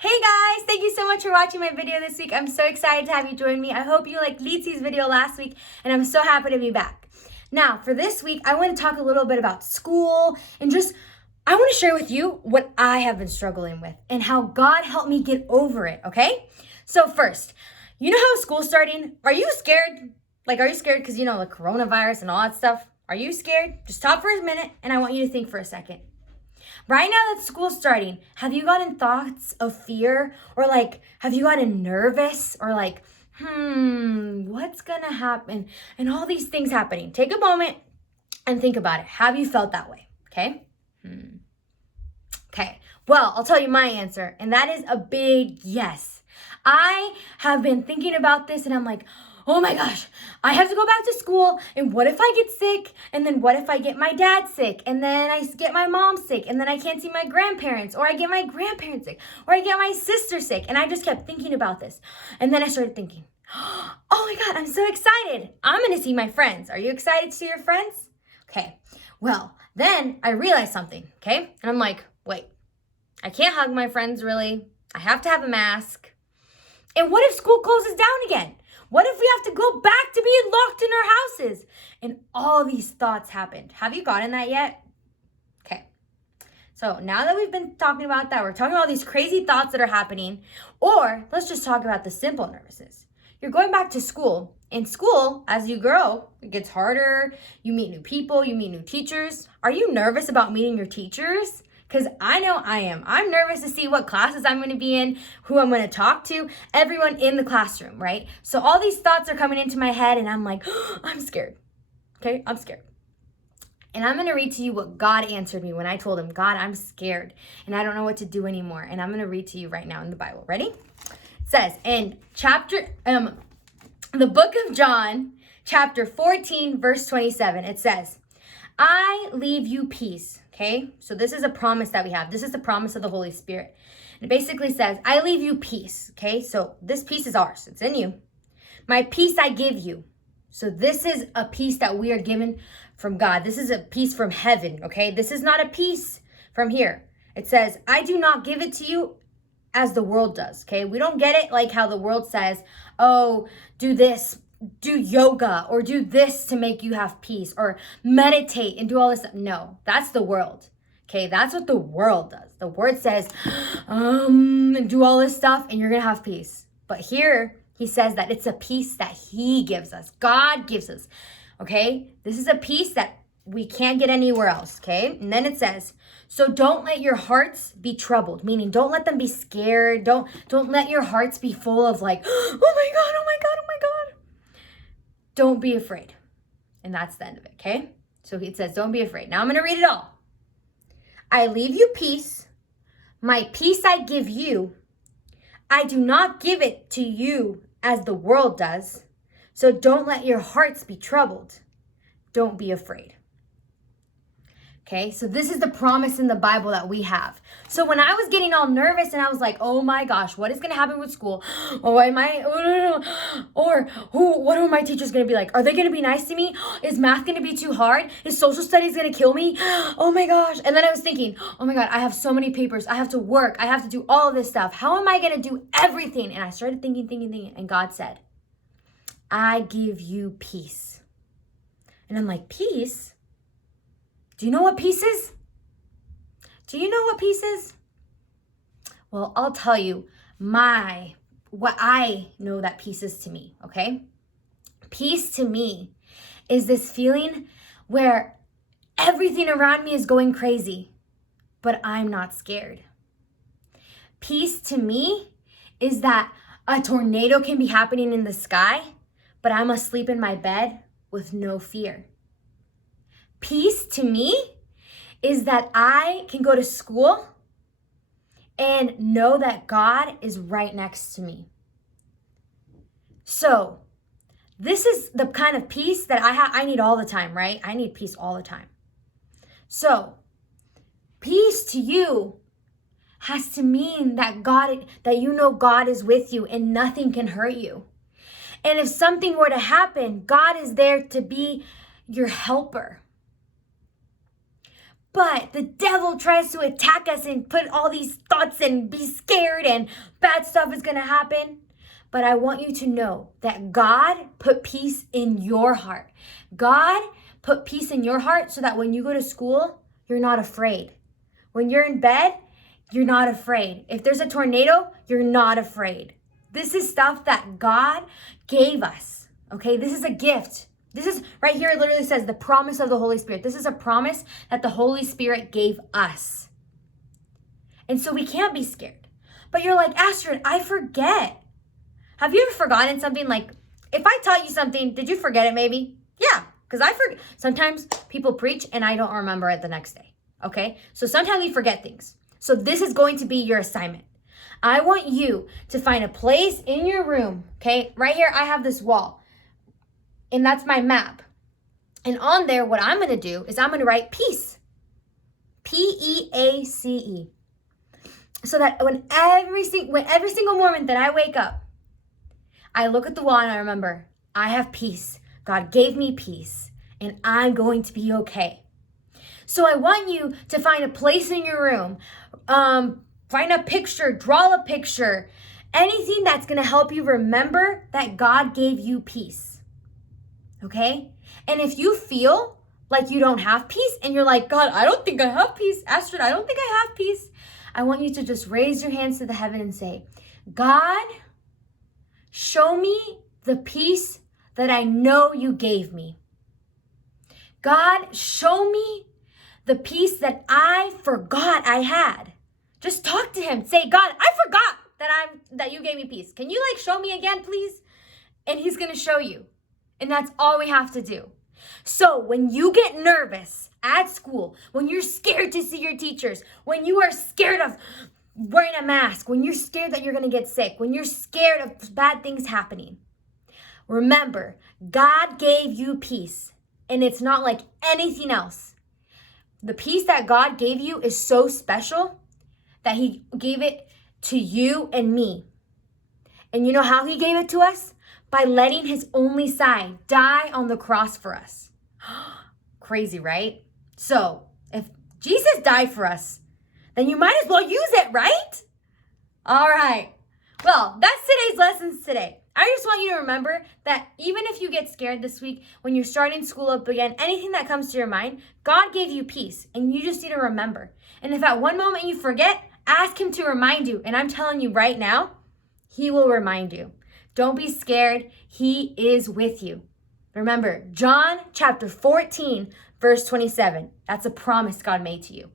Hey guys, thank you so much for watching my video this week. I'm so excited to have you join me. I hope you liked Litsy's video last week, and I'm so happy to be back. Now, for this week, I want to talk a little bit about school and I want to share with you what I have been struggling with and how God helped me get over it, okay? So first, you know how school's starting? Are you scared? Are you scared because, the coronavirus and all that stuff? Are you scared? Just stop for a minute, and I want you to think for a second. Right now that school's starting, have you gotten thoughts of fear? Or have you gotten nervous? Or what's gonna happen? And all these things happening. Take a moment and think about it. Have you felt that way? Okay? Okay, well, I'll tell you my answer, and that is a big yes. I have been thinking about this, and I'm like, oh my gosh, I have to go back to school, and what if I get sick? And then what if I get my dad sick? And then I get my mom sick, and then I can't see my grandparents, or I get my grandparents sick, or I get my sister sick. And I just kept thinking about this. And then I started thinking, oh my God, I'm so excited. I'm gonna see my friends. Are you excited to see your friends? Okay, well, then I realized something, okay? And I'm like, wait, I can't hug my friends really. I have to have a mask. And what if school closes down again? What if we have to go back to being locked in our houses? And all these thoughts happened. Have you gotten that yet? Okay. So now that we've been talking about that, we're talking about all these crazy thoughts that are happening. Or let's just talk about the simple nervousness. You're going back to school. In school, as you grow, it gets harder. You meet new people, you meet new teachers. Are you nervous about meeting your teachers? Because I know I am. I'm nervous to see what classes I'm going to be in, who I'm going to talk to, everyone in the classroom, right? So all these thoughts are coming into my head, and I'm like, oh, I'm scared. Okay, I'm scared. And I'm going to read to you what God answered me when I told him, God, I'm scared, and I don't know what to do anymore. And I'm going to read to you right now in the Bible. Ready? It says in the book of John, chapter 14, verse 27, it says, I leave you peace. Okay, so this is a promise that we have. This is the promise of the Holy Spirit. And it basically says, I leave you peace. Okay, so this peace is ours. It's in you. My peace I give you. So this is a peace that we are given from God. This is a peace from heaven. Okay, this is not a peace from here. It says, I do not give it to you as the world does. Okay, we don't get it like how the world says, oh, do this, do yoga, or do this to make you have peace, or meditate and do all this stuff. No, that's the world. Okay, that's what the world does. The word says, do all this stuff and you're gonna have peace. But here he says that it's a peace that he gives us. God gives us. Okay, this is a peace that we can't get anywhere else. Okay, and then it says, so don't let your hearts be troubled, meaning don't let them be scared. Don't let your hearts be full of like, oh my God, oh my God, oh my God. Don't be afraid. And that's the end of it, okay? So it says, don't be afraid. Now I'm going to read it all. I leave you peace. My peace I give you. I do not give it to you as the world does. So don't let your hearts be troubled. Don't be afraid. Okay, so this is the promise in the Bible that we have. So when I was getting all nervous and I was like, oh my gosh, what is going to happen with school? Oh, no. Or what are my teachers going to be like? Are they going to be nice to me? Is math going to be too hard? Is social studies going to kill me? Oh my gosh. And then I was thinking, oh my God, I have so many papers. I have to work. I have to do all of this stuff. How am I going to do everything? And I started thinking. And God said, I give you peace. And I'm like, peace? Do you know what peace is? Do you know what peace is? Well, I'll tell you what I know that peace is to me, okay? Peace to me is this feeling where everything around me is going crazy, but I'm not scared. Peace to me is that a tornado can be happening in the sky, but I'm asleep in my bed with no fear. Peace to me is that I can go to school and know that God is right next to me. So this is the kind of peace that I need all the time, right? I need peace all the time. So peace to you has to mean that God is with you and nothing can hurt you. And if something were to happen, God is there to be your helper. But the devil tries to attack us and put all these thoughts and be scared and bad stuff is going to happen. But I want you to know that God put peace in your heart. God put peace in your heart so that when you go to school, you're not afraid. When you're in bed, you're not afraid. If there's a tornado, you're not afraid. This is stuff that God gave us, okay? This is a gift. This is right here, it literally says the promise of the Holy Spirit. This is a promise that the Holy Spirit gave us. And so we can't be scared. But you're like, Astrid, I forget. Have you ever forgotten something? Like, if I taught you something, did you forget it maybe? Yeah, because I forget. Sometimes people preach and I don't remember it the next day, okay? So sometimes we forget things. So this is going to be your assignment. I want you to find a place in your room, okay? Right here, I have this wall, and that's my map. And on there, what I'm going to do is I'm going to write peace, P-E-A-C-E, so that when every single moment that I wake up, I look at the wall and I remember, I have peace. God gave me peace, and I'm going to be okay. So I want you to find a place in your room, find a picture, draw a picture, anything that's going to help you remember that God gave you peace, okay? And if you feel like you don't have peace and you're like, God, I don't think I have peace. Astrid, I don't think I have peace. I want you to just raise your hands to the heaven and say, God, show me the peace that I know you gave me. God, show me the peace that I forgot I had. Just talk to him. Say, God, I forgot that you gave me peace. Can you show me again, please? And he's going to show you. And that's all we have to do. So when you get nervous at school, when you're scared to see your teachers, when you are scared of wearing a mask, when you're scared that you're going to get sick, when you're scared of bad things happening, remember, God gave you peace, and it's not like anything else. The peace that God gave you is so special that he gave it to you and me. And you know how he gave it to us? By letting his only son die on the cross for us. Crazy, right? So if Jesus died for us, then you might as well use it, right? All right. Well, that's today's lessons today. I just want you to remember that even if you get scared this week, when you're starting school up again, anything that comes to your mind, God gave you peace, and you just need to remember. And if at one moment you forget, ask him to remind you. And I'm telling you right now, he will remind you. Don't be scared. He is with you. Remember, John chapter 14, verse 27. That's a promise God made to you.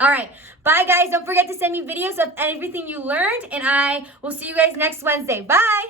All right. Bye, guys. Don't forget to send me videos of everything you learned, and I will see you guys next Wednesday. Bye.